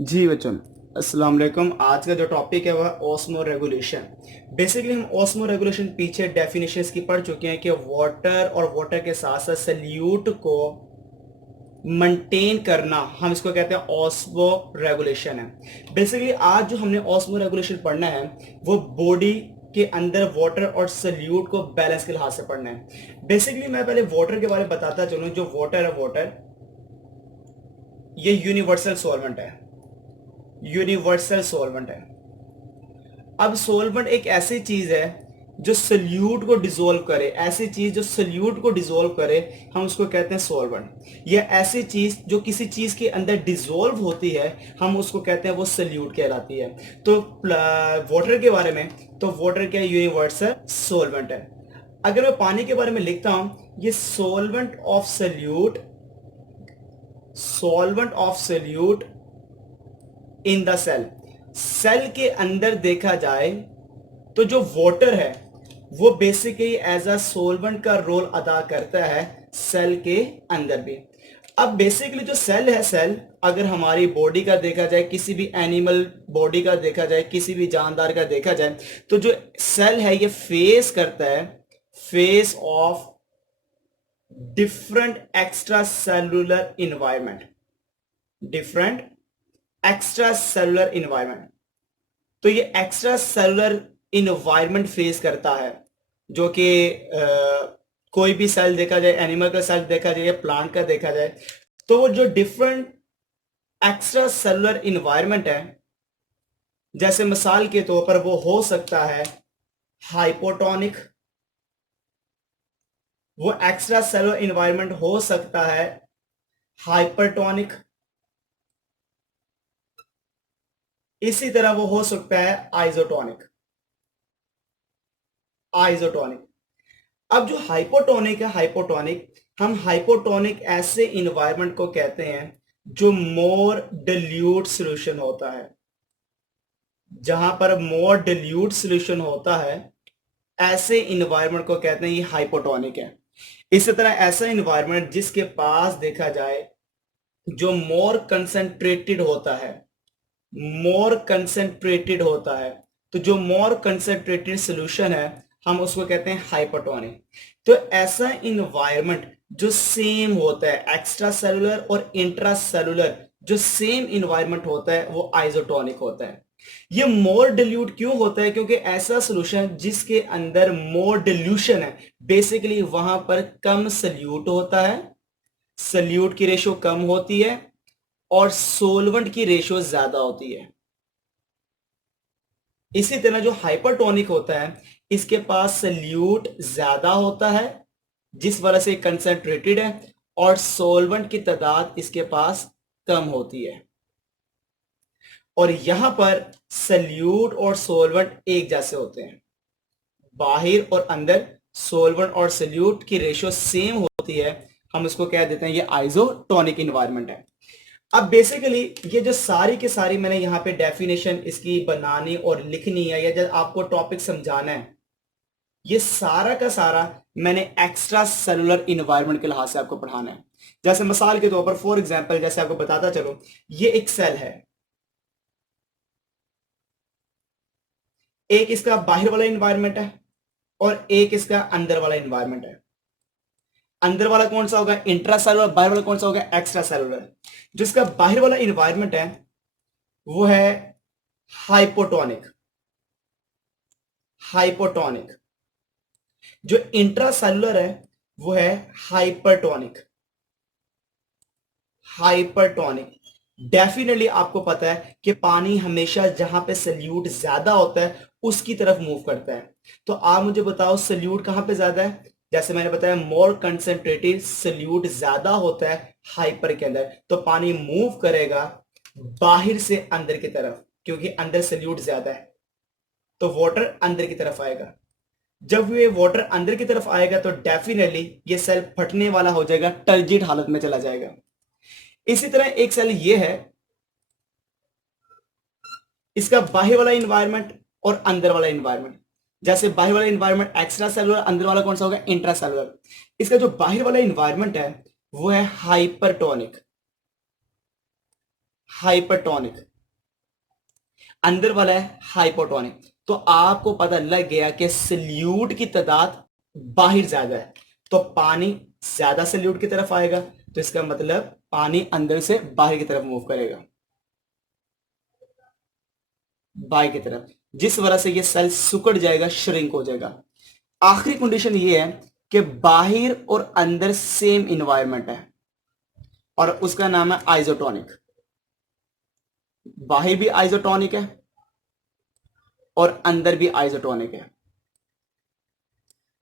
जी बच्चों, अस्सलाम वालेकुम। आज का जो टॉपिक है वह ऑस्मो रेगुलेशन। बेसिकली हम ऑस्मो रेगुलेशन पीछे डेफिनेशंस की पढ़ चुके हैं कि वाटर और वाटर के साथ साथ सल्यूट को मेंटेन करना, हम इसको कहते हैं ऑस्मो रेगुलेशन है। बेसिकली आज जो हमने ऑस्मो रेगुलेशन पढ़ना है वो बॉडी के अंदर वाटर और सल्यूट को बैलेंस के लिहाज से पढ़ना है। बेसिकली मैं पहले वाटर के बारे में बताता चलूं। जो वाटर है, वाटर ये यूनिवर्सल सॉल्वेंट है, यूनिवर्सल सॉल्वेंट है। अब सॉल्वेंट एक ऐसी चीज है जो सल्यूट को डिसॉल्व करे, ऐसी चीज जो सल्यूट को डिसॉल्व करे हम उसको कहते हैं सॉल्वेंट। या ऐसी चीज जो किसी चीज के अंदर डिसॉल्व होती है हम उसको कहते हैं वो सल्यूट कहलाती है। तो वाटर के बारे में, तो वाटर क्या यूनिवर्सल सॉल्वेंट है। अगर मैं पानी के बारे में लिखता हूं, ये solvent of solute, solvent of solute in the cell. Cell के अंदर देखा जाए तो जो वाटर है वो बेसिकली एज अ सोलवेंट का रोल अदा करता है सेल के अंदर भी। अब बेसिकली जो सेल है, सेल अगर हमारी बॉडी का देखा जाए, किसी भी एनिमल बॉडी का देखा जाए, किसी भी जानदार का देखा जाए, तो जो सेल है ये फेस करता है, face of different extra cellular environment, different extra cellular environment. तो ये एक्स्ट्रा सेलुलर इन्वायरमेंट फेस करता है, जो कि कोई भी सेल देखा जाए, एनिमल का सेल देखा जाए या प्लांट का देखा जाए, तो वो जो डिफरेंट एक्स्ट्रा सेलुलर इन्वायरमेंट है, जैसे मिसाल के तौर पर वो हो सकता है हाइपोटोनिक, वो एक्स्ट्रा सेलुलर इन्वायरमेंट हो सकता है हाइपरटोनिक, इसी तरह वो हो सकता है आइसोटोनिक, आइसोटोनिक। अब जो हाइपोटोनिक है, हाइपोटोनिक, हम हाइपोटोनिक ऐसे इन्वायरमेंट को कहते हैं जो मोर डिल्यूट सॉल्यूशन होता है। जहां पर मोर डिल्यूट सॉल्यूशन होता है ऐसे इन्वायरमेंट को कहते हैं ये हाइपोटोनिक है। इसी तरह ऐसा इन्वायरमेंट जिसके पास देखा जाए जो मोर कंसंट्रेटेड होता है, मोर कंसंट्रेटेड होता है, तो जो मोर कंसंट्रेटेड सॉल्यूशन है हम उसको कहते हैं हाइपोटोनिक। तो ऐसा इन्वायरमेंट जो सेम होता है, एक्स्ट्रा सेलुलर और इंट्रा सेलुलर जो सेम इन्वायरमेंट होता है वो आइसोटोनिक होता है। ये मोर डिल्यूट क्यों होता है? क्योंकि ऐसा सॉल्यूशन जिसके अंदर मोर डिल्यूशन है, बेसिकली वहां पर कम सल्यूट होता है, सल्यूट की रेशो कम होती है और सोलवेंट की रेशो ज्यादा होती है। इसी तरह जो हाइपरटोनिक होता है इसके पास सल्यूट ज्यादा होता है जिस वजह से कंसंट्रेटेड है, और सोलवेंट की तादाद इसके पास कम होती है। और यहां पर सल्यूट और सोलवेंट एक जैसे होते हैं, बाहर और अंदर सोलवेंट और सल्यूट की रेशो सेम होती है, हम इसको कह देते हैं ये आइसोटोनिक इन्वायरमेंट है। अब बेसिकली ये जो सारी की सारी मैंने यहां पे डेफिनेशन इसकी बनानी और लिखनी है, या जब आपको टॉपिक समझाना है, ये सारा का सारा मैंने एक्स्ट्रा सेलुलर इन्वायरमेंट के लिहाज से आपको पढ़ाना है। जैसे मिसाल के तौर पर, फॉर एग्जांपल, जैसे आपको बताता चलो, ये एक सेल है, एक इसका बाहर वाला इन्वायरमेंट है और एक इसका अंदर वाला इन्वायरमेंट है। अंदर वाला कौन सा होगा? Intra cellular. बाहर वाला कौन सा होगा? Extra cellular. जिसका बाहर वाला इन्वायरमेंट है वो है हाइपोटोनिक, हाइपोटोनिक। जो इंट्रा सेलुलर है वो है हाइपरटोनिक, हाइपरटोनिक। डेफिनेटली आपको पता है कि पानी हमेशा जहां पे सल्यूट ज्यादा होता है उसकी तरफ मूव करता है। तो आप मुझे बताओ सल्यूट कहां पे ज्यादा है? जैसे मैंने बताया मोर कंसंट्रेटेड सल्यूट ज्यादा होता है हाइपर के अंदर, तो पानी मूव करेगा बाहर से अंदर की तरफ, क्योंकि अंदर सल्यूट ज्यादा है तो वाटर अंदर की तरफ आएगा। जब ये वाटर अंदर की तरफ आएगा तो डेफिनेटली ये सेल फटने वाला हो जाएगा, टर्जिड हालत में चला जाएगा। इसी तरह एक सेल ये है, इसका बाहर वाला इन्वायरमेंट और अंदर वाला इन्वायरमेंट। जैसे बाहर वाला इन्वायरमेंट एक्स्ट्रा सेलुलर, अंदर वाला कौन सा होगा? Intra cellular. इसका जो बाहर वाला इन्वायरमेंट है वो है हाइपरटोनिक, हाइपरटोनिक। अंदर वाला है हाइपोटोनिक। तो आपको पता लग गया कि सल्यूट की तादाद बाहर ज्यादा है, तो पानी ज्यादा सल्यूट की तरफ आएगा, तो इसका मतलब पानी अंदर से बाहर की तरफ मूव करेगा, बाहर की तरफ, जिस वजह से ये सेल सुकड़ जाएगा, श्रिंक हो जाएगा। आखिरी कंडीशन ये है कि बाहर और अंदर सेम इन्वायरमेंट है और उसका नाम है आइसोटोनिक। बाहर भी आइसोटोनिक है और अंदर भी आइसोटोनिक है।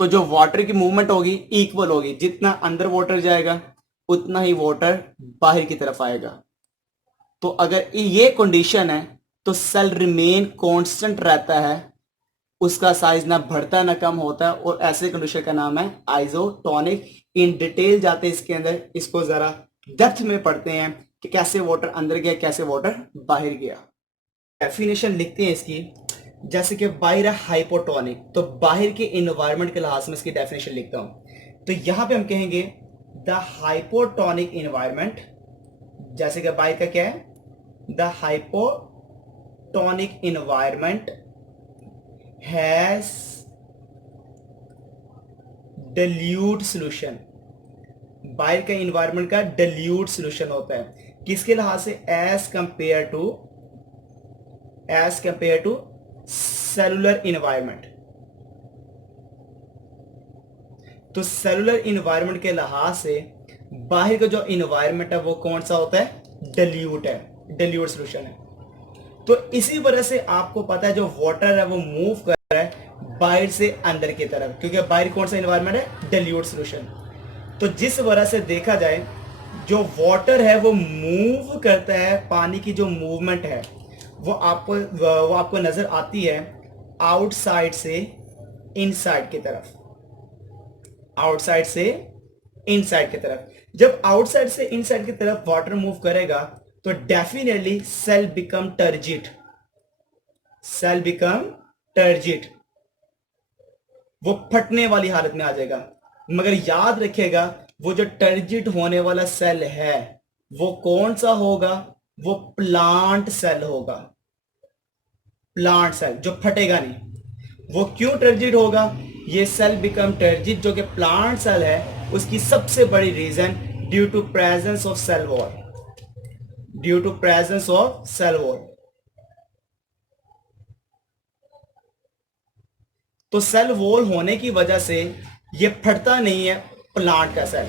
तो जो वाटर की मूवमेंट होगी इक्वल होगी, जितना अंदर वाटर जाएगा उतना ही वाटर बाहर की तरफ आएगा। तो अगर ये कंडीशन है तो सेल रिमेन कांस्टेंट रहता है, उसका साइज ना बढ़ता ना कम होता है, और ऐसे कंडीशन का नाम है आइसोटोनिक। इन डिटेल जाते हैं इसके अंदर, इसको जरा डेप्थ में पढ़ते हैं कि कैसे वाटर अंदर गया, कैसे वाटर बाहर गया। डेफिनेशन लिखते हैं इसकी, जैसे कि बाहर है हाइपोटोनिक, तो बाहर के इन्वायरमेंट के लिहाज में इसकी डेफिनेशन लिखता हूं। तो यहां पे हम कहेंगे द हाइपोटोनिक इन्वायरमेंट, जैसे कि बाहर का क्या है, the hypotonic environment has dilute solution. बाहर का इन्वायरमेंट का dilute सॉल्यूशन होता है, किसके लिहाज से, as compare to cellular environment. तो सेलुलर इन्वायरमेंट के लिहाज से बाहर का जो इन्वायरमेंट है वो कौन सा होता है, dilute है, dilute सॉल्यूशन है। तो इसी वजह से आपको पता है जो वाटर है वो मूव कर रहा है बाहर से अंदर की तरफ, क्योंकि बाहर कौन सा इन्वायरमेंट है, dilute सॉल्यूशन। तो जिस वजह से देखा जाए जो वाटर है वो मूव करता है, पानी की जो मूवमेंट है वो आपको नजर आती है आउटसाइड से इनसाइड की तरफ, आउटसाइड से इनसाइड की तरफ। जब आउटसाइड से इनसाइड की तरफ वाटर मूव करेगा तो definitely cell become turgid, cell become turgid, वो फटने वाली हालत में आ जाएगा। मगर याद रखिएगा वो जो टर्जिट होने वाला सेल है वो कौन सा होगा, वो प्लांट सेल होगा, प्लांट सेल जो फटेगा नहीं। वो क्यों टर्जिट होगा, ये सेल बिकम टर्जिट जो कि प्लांट सेल है, उसकी सबसे बड़ी reason due to presence of cell wall, due to presence of cell wall. तो सेल वॉल होने की वजह से ये फटता नहीं है प्लांट का सेल।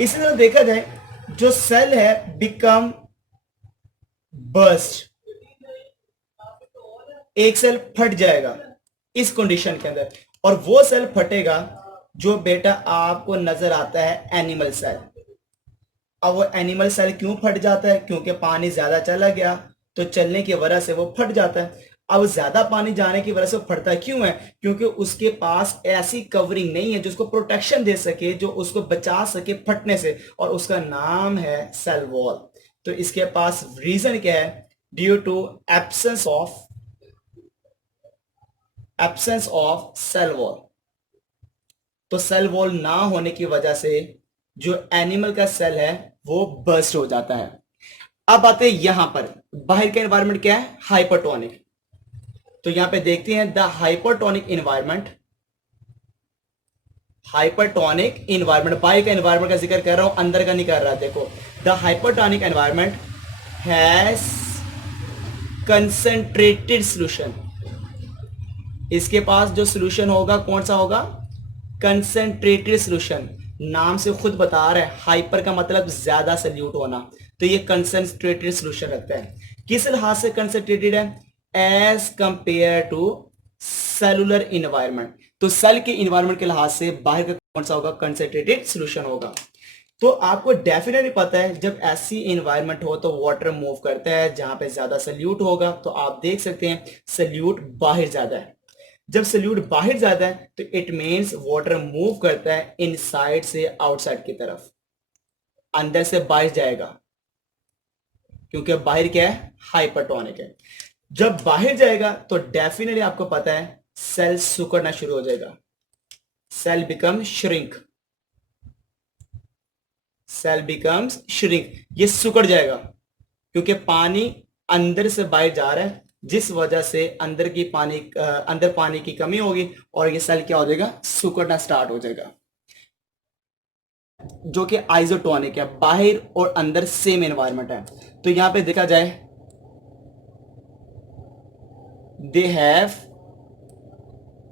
इसी तरह देखा जाए जो सेल है बिकम बर्स्ट, एक सेल फट जाएगा इस कंडीशन के अंदर, और वो सेल फटेगा जो बेटा आपको नजर आता है एनिमल सेल। अब वो एनिमल सेल क्यों फट जाता है, क्योंकि पानी ज्यादा चला गया, तो चलने की वजह से वो फट जाता है। अब ज्यादा पानी जाने की वजह से फटता क्यों है, क्योंकि उसके पास ऐसी कवरिंग नहीं है जो उसको प्रोटेक्शन दे सके, जो उसको बचा सके फटने से, और उसका नाम है सेल वॉल। तो इसके पास रीजन क्या है, due to absence of cell wall. तो सेल वॉल ना होने की वजह से जो एनिमल का सेल है वो बर्स्ट हो जाता है। अब आते हैं यहां पर, बाहर का एनवायरनमेंट क्या है, हाइपरटोनिक। तो यहां पे देखते हैं the hypertonic environment, hypertonic environment, बाहर का एनवायरमेंट का जिक्र कर रहा हूं, अंदर का नहीं कर रहा। देखो the hypertonic environment has concentrated solution. इसके पास जो सॉल्यूशन होगा कौन सा होगा, कंसेंट्रेटेड सॉल्यूशन। नाम से खुद बता रहा है, हाइपर का मतलब ज्यादा सल्यूट होना, तो ये कंसेंट्रेटेड सॉल्यूशन रखता है। किस लिहाज से कंसेंट्रेटेड है, as compare to cellular environment. तो सेल के इन्वायरमेंट के लिहाज से बाहर का कौन सा होगा, कंसेंट्रेटेड सॉल्यूशन होगा। तो आपको डेफिनेटली पता है जब ऐसी इन्वायरमेंट हो तो वाटर मूव करता है, जहां पे ज्यादा सल्यूट होगा तो आप देख सकते हैं सल्यूट बाहर ज्यादा है। जब सल्यूट बाहर ज्यादा है तो इट मींस वाटर मूव करता है इनसाइड से आउटसाइड की तरफ, अंदर से बाहर जाएगा, क्योंकि बाहर क्या है, हाइपरटोनिक है। जब बाहर जाएगा तो डेफिनेटली आपको पता है सेल सुकड़ना शुरू हो जाएगा, cell become shrink, cell becomes shrink, ये सुकड़ जाएगा क्योंकि पानी अंदर से बाहर जा रहा है, जिस वजह से अंदर पानी की कमी होगी और ये सेल क्या हो जाएगा, सिकुड़ना स्टार्ट हो जाएगा, जो कि आइसोटोनिक है, बाहर और अंदर सेम एनवायरनमेंट है। तो यहां पे देखा जाए, दे हैव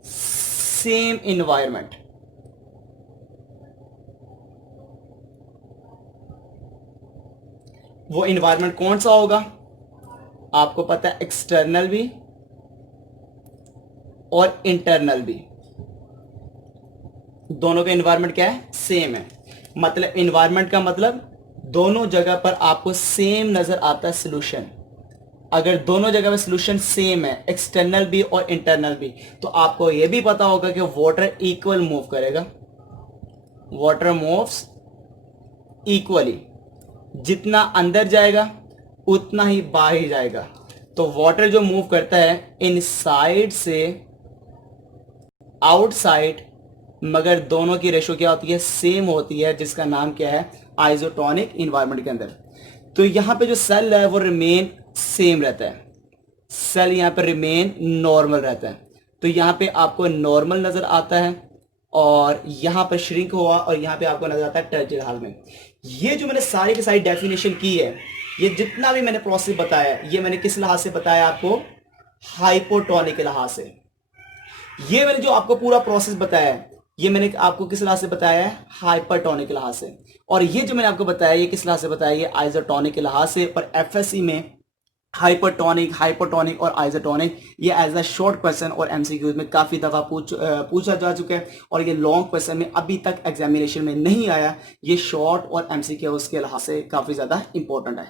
सेम एनवायरनमेंट। वो एनवायरनमेंट कौन सा होगा, आपको पता है, एक्सटर्नल भी और इंटरनल भी, दोनों का एनवायरनमेंट क्या है, सेम है। मतलब एनवायरनमेंट का मतलब दोनों जगह पर आपको सेम नजर आता है सोल्यूशन। अगर दोनों जगह पे सोल्यूशन सेम है, एक्सटर्नल भी और इंटरनल भी, तो आपको यह भी पता होगा कि वाटर इक्वल मूव करेगा, वाटर मूव्स इक्वली, जितना अंदर जाएगा उतना ही बाहर जाएगा। तो वाटर जो मूव करता है इनसाइड से आउटसाइड, मगर दोनों की रेशो क्या होती है, सेम होती है, जिसका नाम क्या है, आइसोटोनिक इन्वायरमेंट के अंदर। तो यहां पे जो सेल है वो रिमेन सेम रहता है, सेल यहां पे रिमेन नॉर्मल रहता है। तो यहां पे आपको नॉर्मल नजर आता है और यहां पर श्रिंक हुआ और यहां पे आपको नजर आता है टर्जिल हाल में। ये जो मैंने सारी की सारी डेफिनेशन की है, ये जितना भी मैंने प्रोसेस बताया, ये मैंने किस लिहाज से बताया आपको, हाइपोटोनिक के लिहाज से। ये मैंने जो आपको पूरा प्रोसेस बताया है, ये मैंने आपको किस लिहाज से बताया है, हाइपरटोनिक के लिहाज से। और ये जो मैंने आपको बताया, ये किस लिहाज से बताया, ये आइसोटोनिक के लिहाज से। पर एफएससी में हाइपरटोनिक, हाइपोटोनिक और आइसोटोनिक, ये एज अ शॉर्ट क्वेश्चन और एमसीक्यूज में काफी दफा पूछा जा चुका है, और ये लॉन्ग क्वेश्चन में अभी तक एग्जामिनेशन में नहीं आया। ये शॉर्ट और एमसीक्यूज के लिहाज से काफी ज्यादा इंपॉर्टेंट है।